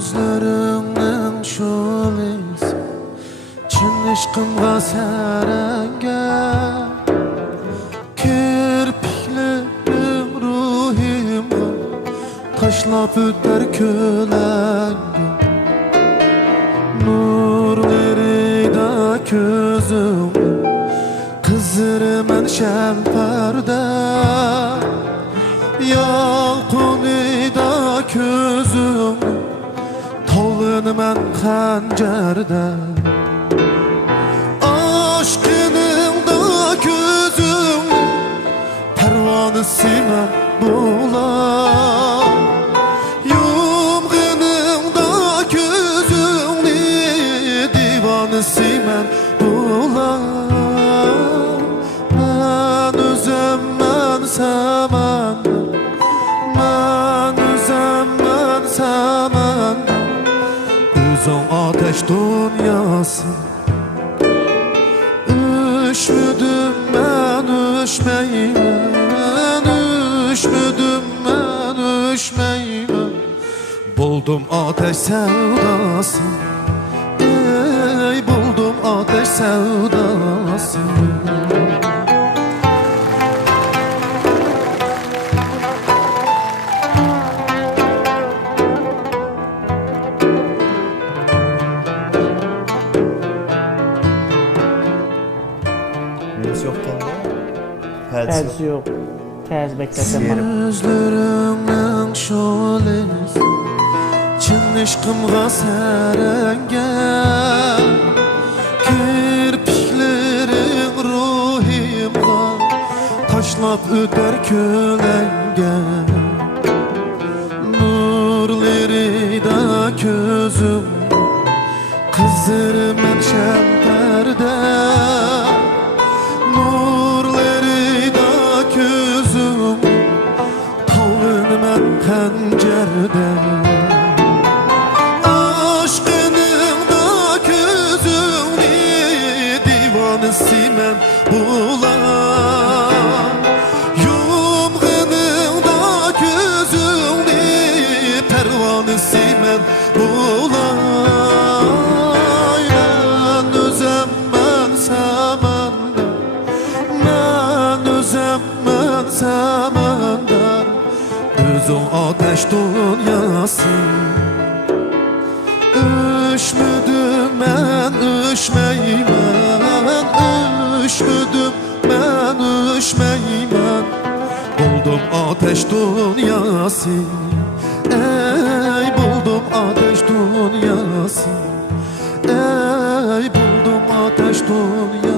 Gözlerinden şuliz Çin işkımga serenge Kirpiklerim ruhimga Taşlap öter kölenge Nurları da közümde Kızırmen şemperde Yalquni da közümde Tolun men xanjarda Aşkının da közümde Pervanesi men bulan Yumğının da közümde Divanesi men bulan Men özüm men semende Men özüm men semende Özün ateş dünyası Üşmüdüm ben üşmeymen Üşmüdüm ben üşmeymen Buldum ateş sevdası Ey buldum ateş sevdası Neyse yok kendi. Tersi yok. Ters bekletem bana. Gözlerinden şuliz Çin işkımga serenge Kirpiklerin ruhimga Taşlap öter kölenge Nurları da közüm Kızırmen şemperde Nurları da közüm Tavın men xanjarda Aşkının da közümde Divanesi men bulan Yumğının da közümde Pervanesi men bulan Men özüm men semende Men özüm men semende Özün ateş dünyası Üşmüdüm ben üşmeymen Üşmüdüm ben üşmeymen Buldum ateş dünyası Ey buldum ateş dünyası Ey buldum ateş dünyası